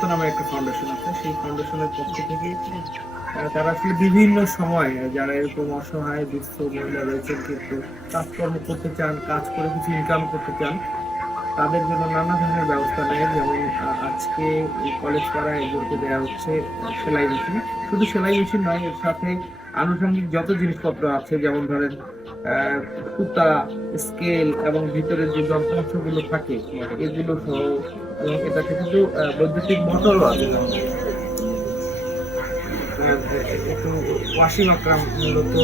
পরিবর্তন আমার একটা ফাউন্ডেশন আছে। সেই ফাউন্ডেশনের পক্ষ থেকে তারা আসলে বিভিন্ন সময়, যারা এরকম অসহায়, দুস্থ মহিলা রয়েছেন, কিন্তু কাজকর্ম করতে চান, কাজ করে কিছু ইনকাম করতে চান তাদের জন্য নানা ধরনের ব্যবস্থা নেয়, যেমন আজকে কলেজ পাড়ায় এগুলোকে দেওয়া হচ্ছে সেলাই মেশিন শুধু সেলাই মেশিন নয়, এর সাথে আনুষঙ্গিক যত জিনিসপত্র আছে, যেমন ধরেন সুতা স্কেল এবং ভিতরের যে যন্ত্রাংশগুলো থাকে, এগুলো সহ, এবং এটাতে কিন্তু বৈদ্যুতিক মোটরও আছে। একটু ওয়াসিম আকরাম মূলত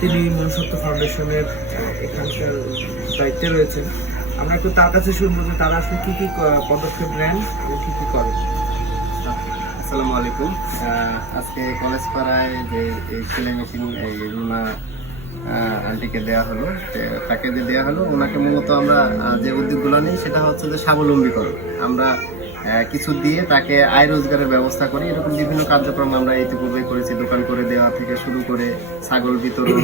তিনি মনুষ্যত্ব ফাউন্ডেশনের এখানকার দায়িত্বে রয়েছেন। আমরা একটু তার কাছে শুনব যে তারা আসলে কি কি পদক্ষেপ নেন কি কি করে আসসালামু আলাইকুম। আজকে কলেজ পাড়ায় যে এই সেলাই মেশিন, এই রুনা আন্টিকে দেওয়া হলো তাকে যে দেওয়া হলো, ওনাকে মূলত আমরা যে উদ্যোগগুলো নিই, সেটা হচ্ছে যে স্বাবলম্বীকরণ। আমরা কিছু দিয়ে তাকে আয় রোজগারের ব্যবস্থা করি। এরকম বিভিন্ন কার্যক্রম আমরা ইতিপূর্বে করেছি। দোকান করে দেওয়া থেকে শুরু করে ছাগল বিতরণ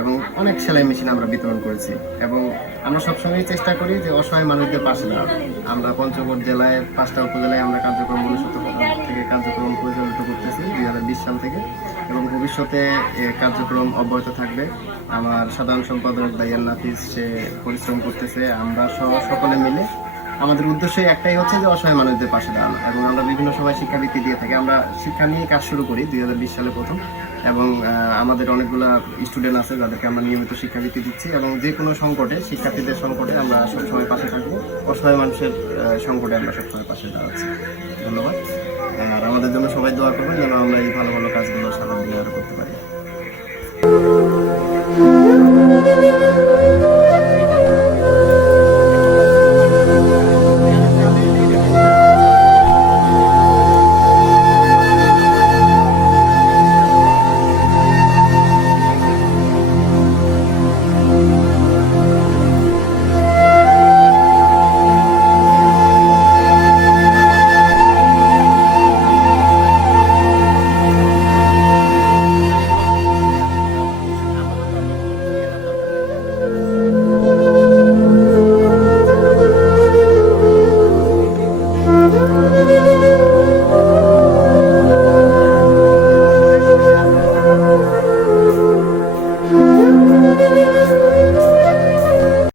এবং অনেক সেলাই মেশিন আমরা বিতরণ করেছি। এবং আমরা সবসময় চেষ্টা করি যে অসহায় মানুষদের পাশে দাঁড়ানো। আমরা পঞ্চগড় জেলায়, পাঁচটা উপজেলায় আমরা কার্যক্রম মনুষ্যত্ব থেকে কার্যক্রম পরিচালিত করতেছি দুই হাজার বিশ সাল থেকে। এবং ভবিষ্যতে কার্যক্রম অব্যাহত থাকবে। আমার সাধারণ সম্পাদক দাইয়ান নাফিস, সে পরিশ্রম করতেছে। আমরা সকলে মিলে আমাদের উদ্দেশ্য একটাই হচ্ছে যে অসহায় মানুষদের পাশে দাঁড়ানো এবং আমরা বিভিন্ন সময় শিক্ষাবৃত্তি দিয়ে থাকি। আমরা শিক্ষা নিয়ে কাজ শুরু করি দুই হাজার বিশ সালে প্রথম এবং আমাদের অনেকগুলো স্টুডেন্ট আছে যাদেরকে আমরা নিয়মিত শিক্ষাবৃত্তি দিচ্ছি এবং যে কোনো সংকটে, শিক্ষার্থীদের সংকটে আমরা সবসময় পাশে থাকব। অসহায় মানুষের সংকটে আমরা সবসময় পাশে দাঁড়াচ্ছি। ধন্যবাদ। আর আমাদের জন্য সবাই দোয়া করবেন যেন আমরা এই ভালো ভালো কাজগুলো সামনে আরও করতে পারি।